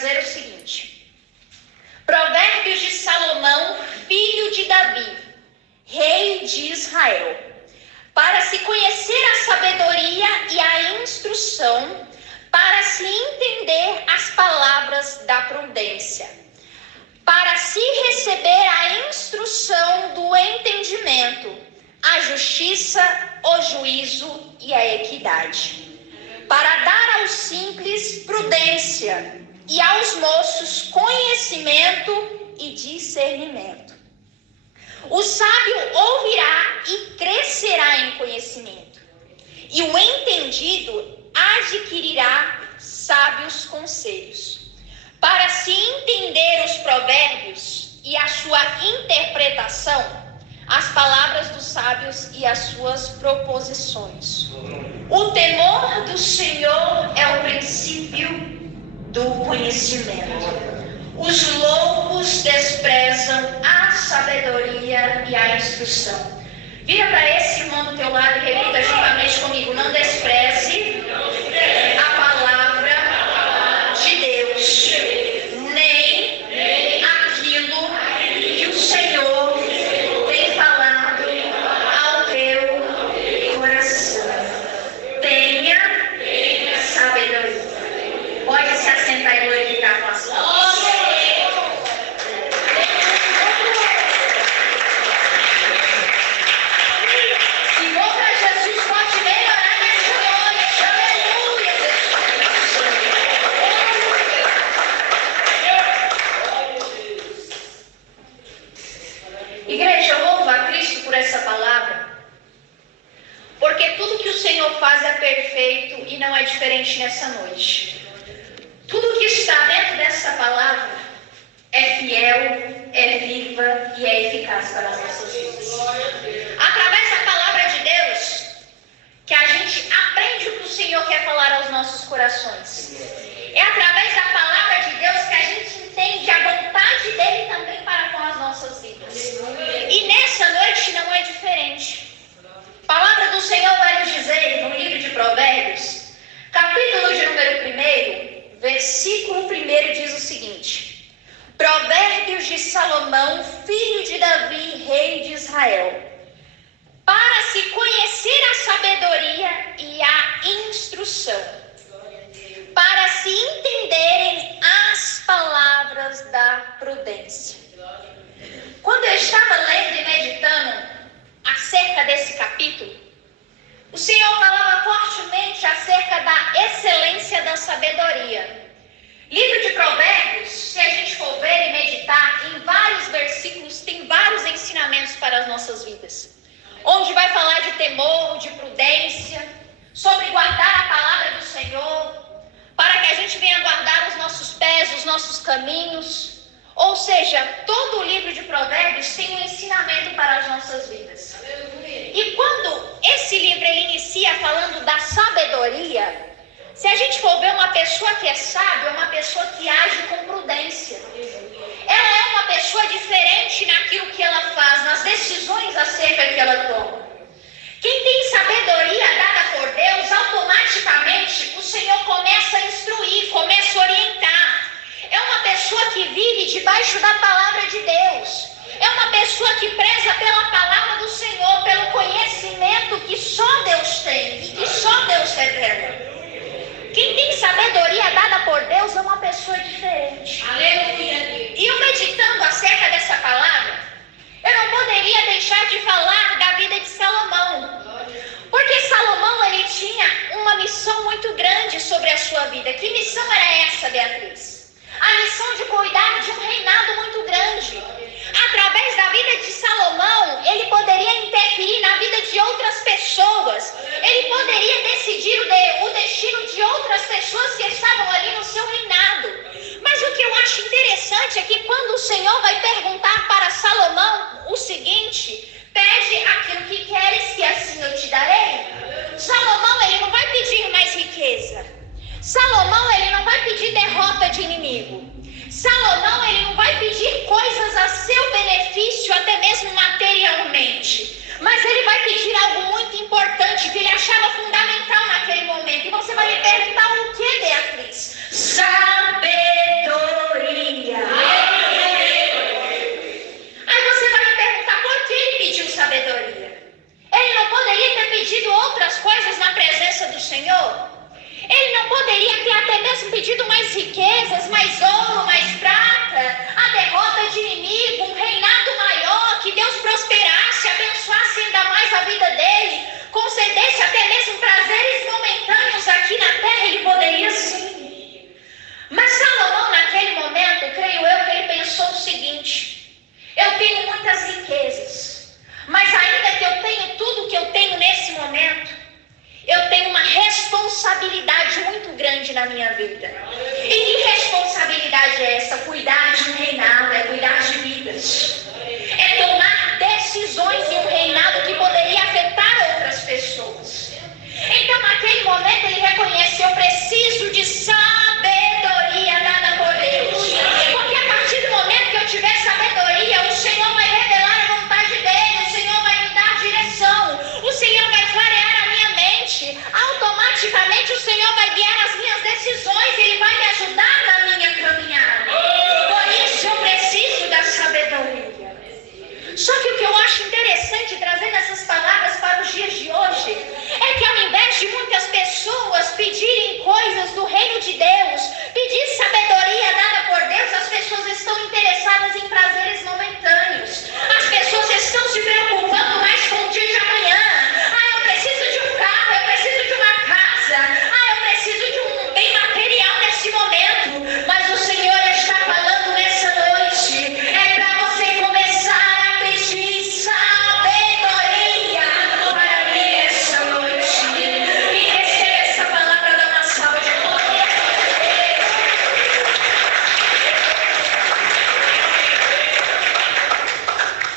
dizer o seguinte: Provérbios de Salomão, filho de Davi, rei de Israel, para se conhecer a sabedoria e a instrução, para se entender as palavras da prudência, para se receber a instrução do entendimento, a justiça, o juízo e a equidade, para dar aos simples prudência e aos moços conhecimento e discernimento. O sábio ouvirá e crescerá em conhecimento, e o entendido adquirirá sábios conselhos. Para se entender os provérbios e a sua interpretação, as palavras dos sábios e as suas proposições. O temor do Senhor é o princípio do conhecimento. Os loucos desprezam a sabedoria e a instrução. Vira para esse irmão do teu lado e repita juntamente comigo: não despreze a palavra de Deus, nem aquilo que o Senhor tem falado ao teu coração. Tenha sabedoria. Pode se assentar e glorificar com as palavras. Igreja, eu louvo a Cristo por essa palavra, porque tudo que o Senhor faz é perfeito e não é diferente nessa noite. Tudo que está dentro dessa palavra é fiel, é viva e é eficaz para as nossas vidas. Através da palavra de Deus, que a gente aprende o que o Senhor quer falar aos nossos corações. É através da palavra de Deus que a gente entende a vontade dele também para com as nossas vidas. E nessa noite não é diferente. A palavra do Senhor vai nos dizer no livro de Provérbios, capítulo de número 1, versículo 1, diz o seguinte: Provérbios de Salomão, filho de Davi, rei de Israel, para se conhecer a sabedoria e a instrução, para se entenderem as palavras da prudência. Quando eu estava lendo e meditando acerca desse capítulo, o Senhor falava fortemente acerca da excelência da sabedoria. Livro de Provérbios, se a gente for ver e meditar, em vários versículos tem vários ensinamentos para as nossas vidas, onde vai falar de temor, de prudência, sobre guardar a palavra do Senhor, para que a gente venha guardar os nossos pés, os nossos caminhos. Ou seja, todo o livro de Provérbios tem um ensinamento para as nossas vidas. E quando esse livro ele inicia falando da sabedoria, se a gente for ver uma pessoa que é sábia, é uma pessoa que age com prudência. Ela é uma pessoa diferente naquilo que ela faz, nas decisões acerca que ela toma. Quem tem sabedoria dada por Deus, automaticamente o Senhor começa a instruir, começa a orientar. É uma pessoa que vive debaixo da palavra de Deus. É uma pessoa que preza pela palavra do Senhor, pelo conhecimento que só Deus tem e que só Deus revela. Quem tem sabedoria dada por Deus é uma pessoa diferente. Aleluia. E eu meditando acerca dessa palavra, eu não poderia deixar de falar da vida de Salomão. Porque Salomão ele tinha uma missão muito grande sobre a sua vida. Que missão era essa, Beatriz? A missão de cuidar de um reinado muito grande. Através da vida de Salomão, ele poderia interferir na vida de outras pessoas. Ele poderia decidir o destino de outras pessoas que estavam ali no seu reinado. Mas o que eu acho interessante é que quando o Senhor vai perguntar para Salomão o seguinte: pede aquilo que queres, que assim eu te darei. Salomão, ele não vai pedir mais riqueza. Salomão, ele não vai pedir derrota de inimigo. Salomão, ele não vai pedir coisas a seu benefício, até mesmo materialmente. Mas ele vai pedir algo muito importante, que ele achava fundamental naquele momento. E você vai me perguntar o que, Beatriz? Sabedoria. eu preciso de sabedoria dada por Deus. Porque a partir do momento que eu tiver sabedoria, o Senhor vai revelar a vontade dele, o Senhor vai me dar direção, o Senhor vai clarear a minha mente, automaticamente o Senhor vai guiar as minhas decisões, ele vai me ajudar na minha caminhada. Por isso eu preciso da sabedoria. Só que o que eu acho interessante trazendo essas palavras para os dias de hoje é que ao invés de muitas pessoas pedirem coisas do reino de Deus, pedir sabedoria dada por Deus, as pessoas estão interessadas em prazeres momentâneos. As pessoas estão se preocupando mais com o dia de amanhã. Eu preciso de um carro, eu preciso de uma casa, eu preciso de um bem material nesse momento. Mas o Senhor está falando nessa noite, é para você começar a pedir sabedoria para mim essa noite. E receba essa palavra, dá uma salva de palmas.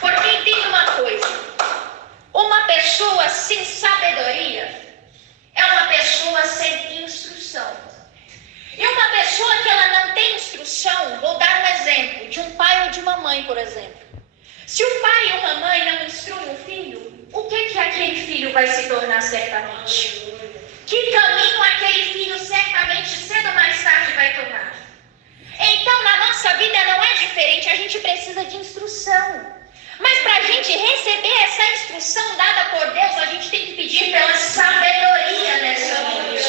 Porque entenda uma coisa, uma pessoa sem sabedoria é uma pessoa sem instrução. E uma pessoa que ela não tem instrução, vou dar um exemplo de um pai ou de uma mãe, por exemplo. Se o pai ou uma mãe não instrui o filho, o que aquele filho vai se tornar certamente? Que caminho aquele filho certamente cedo ou mais tarde vai tomar? Então na nossa vida não é diferente, a gente precisa de instrução. Mas para a gente receber essa instrução dada por Deus, a gente tem que pedir pela sabedoria nessa noite.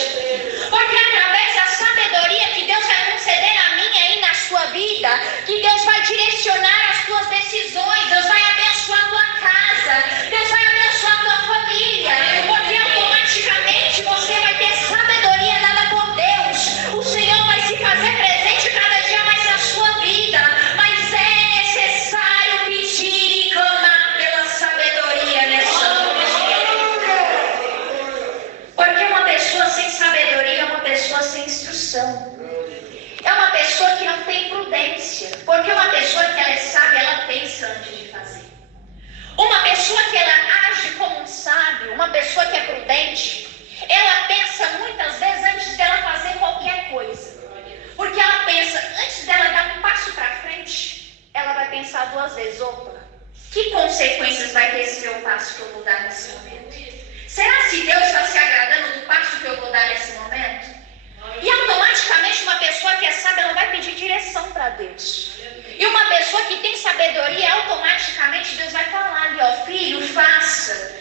Porque através da sabedoria que Deus vai conceder a minha e na sua vida, que Deus vai direcionar as tuas decisões, Deus vai abençoar a tua casa, Deus vai abençoar a tua família. Porque automaticamente você vai ter sabedoria dada por Deus. O Senhor vai se fazer presente cada dia mais na sua vida. Mas é necessário pedir e clamar pela sabedoria nessa noite. Porque uma pessoa sem sabedoria é uma pessoa sem instrução. É uma pessoa que não tem prudência. Porque uma pessoa que ela é sábia, ela pensa antes de fazer. Uma pessoa que ela age como um sábio, uma pessoa que é prudente, ela pensa muitas vezes antes dela fazer qualquer coisa. Porque ela pensa, antes dela dar um passo para frente, ela vai pensar duas vezes, opa, que consequências vai ter esse meu passo que eu vou dar nesse momento? Será que Deus está se agradando do passo que eu vou dar nesse momento? E automaticamente uma pessoa que é sábia, ela vai pedir direção para Deus. E uma pessoa que tem sabedoria, automaticamente Deus vai falar ali, ó, filho, faça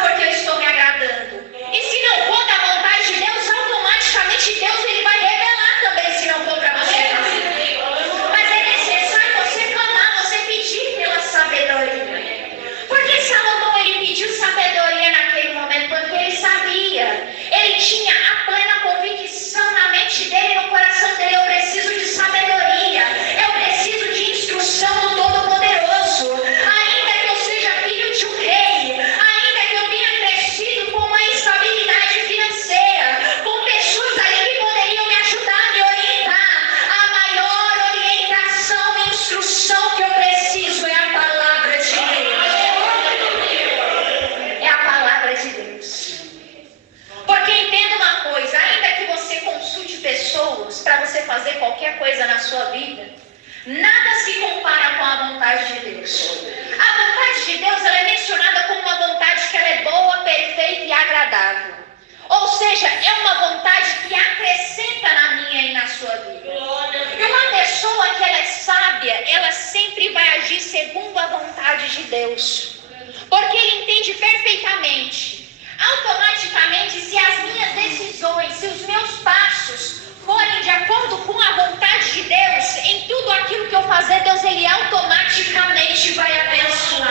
porque eu estou me agradando. E se não for da vontade de Deus, automaticamente Deus ele vai revelar também se não for para você fazer. Mas é necessário você clamar, você pedir pela sabedoria. Porque Salomão ele pediu sabedoria naquele momento, porque ele sabia, ele tinha a plena convicção na mente dele, no coração dele, eu preciso de sabedoria, eu preciso de instrução do Todo-Poderoso. Ainda que eu seja filho de um rei, ainda que eu tenha crescido com uma instabilidade financeira, com pessoas ali que poderiam me ajudar, me orientar, a maior orientação e instrução que eu preciso é a palavra de Deus. É a palavra de Deus. Porque entenda uma coisa, ainda que você consulte pessoas para você fazer qualquer coisa na sua vida, nada se compara com a vontade de Deus. A vontade de Deus ela é mencionada como uma vontade que ela é boa, perfeita e agradável. Ou seja, é uma vontade que acrescenta na minha e na sua vida. E uma pessoa que ela é sábia, ela sempre vai agir segundo a vontade de Deus. Porque ele entende perfeitamente, automaticamente, se as minhas decisões, se os meus passos forem de acordo com a vontade de Deus, em tudo aquilo que eu fazer, Deus ele automaticamente vai abençoar.